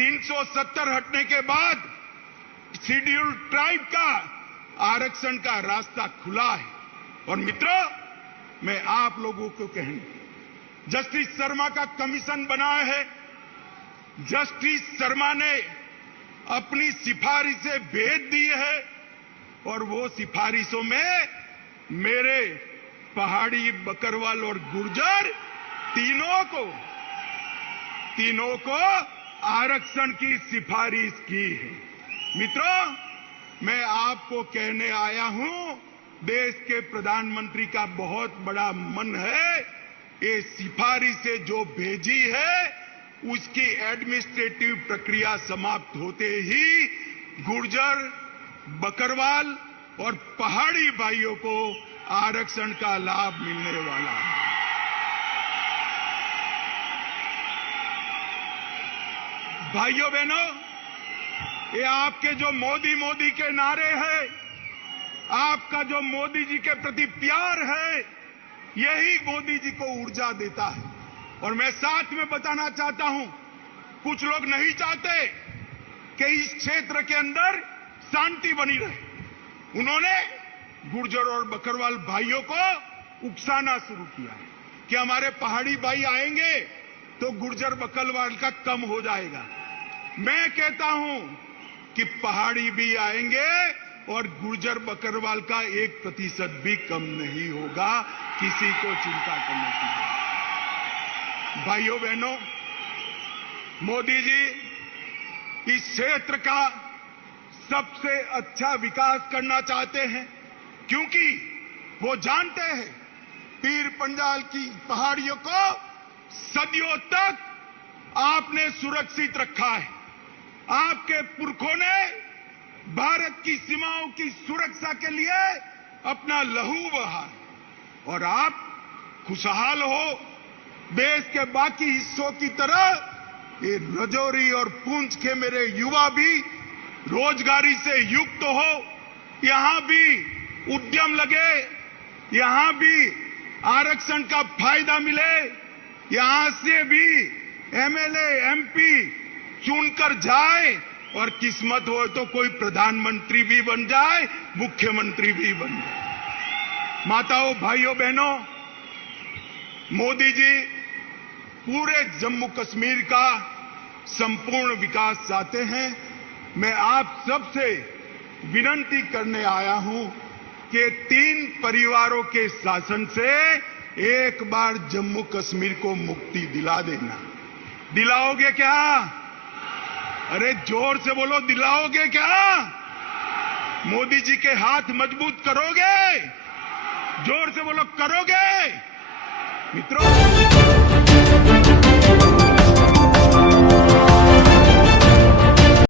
370 हटने के बाद शेड्यूल्ड ट्राइब का आरक्षण का रास्ता खुला है। और मित्रों, मैं आप लोगों को कहूं, जस्टिस शर्मा का कमीशन बना है। जस्टिस शर्मा ने अपनी सिफारिशें भेज दी है और वो सिफारिशों में मेरे पहाड़ी, बकरवाल और गुर्जर तीनों को आरक्षण की सिफारिश की है। मित्रों, मैं आपको कहने आया हूं, देश के प्रधानमंत्री का बहुत बड़ा मन है। ये सिफारिशें जो भेजी है उसकी एडमिनिस्ट्रेटिव प्रक्रिया समाप्त होते ही गुर्जर, बकरवाल और पहाड़ी भाइयों को आरक्षण का लाभ मिलने वाला है। भाइयों बहनों, ये आपके जो मोदी के नारे हैं, आपका जो मोदी जी के प्रति प्यार है, यही मोदी जी को ऊर्जा देता है। और मैं साथ में बताना चाहता हूं, कुछ लोग नहीं चाहते कि इस क्षेत्र के अंदर शांति बनी रहे। उन्होंने गुर्जर और बकरवाल भाइयों को उकसाना शुरू किया कि हमारे पहाड़ी भाई आएंगे तो गुर्जर बकरवाल का कम हो जाएगा। मैं कहता हूं कि पहाड़ी भी आएंगे और गुर्जर बकरवाल का 1% भी कम नहीं होगा। किसी को चिंता करने की जरूरत नहीं। भाइयों बहनों, मोदी जी इस क्षेत्र का सबसे अच्छा विकास करना चाहते हैं, क्योंकि वो जानते हैं पीर पंजाल की पहाड़ियों को सदियों तक आपने सुरक्षित रखा है। आपके पुरखों ने भारत की सीमाओं की सुरक्षा के लिए अपना लहू बहा और आप खुशहाल हो। देश के बाकी हिस्सों की तरह ये राजौरी और पुंछ के मेरे युवा भी रोजगारी से युक्त हो, यहां भी उद्यम लगे, यहां भी आरक्षण का फायदा मिले, यहां से भी एमएलए, एमपी चुनकर जाए और किस्मत हो तो कोई प्रधानमंत्री भी बन जाए, मुख्यमंत्री भी बन जाए। माताओं, भाइयों, बहनों, मोदी जी पूरे जम्मू कश्मीर का संपूर्ण विकास चाहते हैं। मैं आप सबसे विनती करने आया हूं कि 3 परिवारों के शासन से एक बार जम्मू कश्मीर को मुक्ति दिला देना। दिलाओगे क्या? अरे जोर से बोलो, दिलाओगे क्या? मोदी जी के हाथ मजबूत करोगे? जोर से बोलो, करोगे? मित्रों,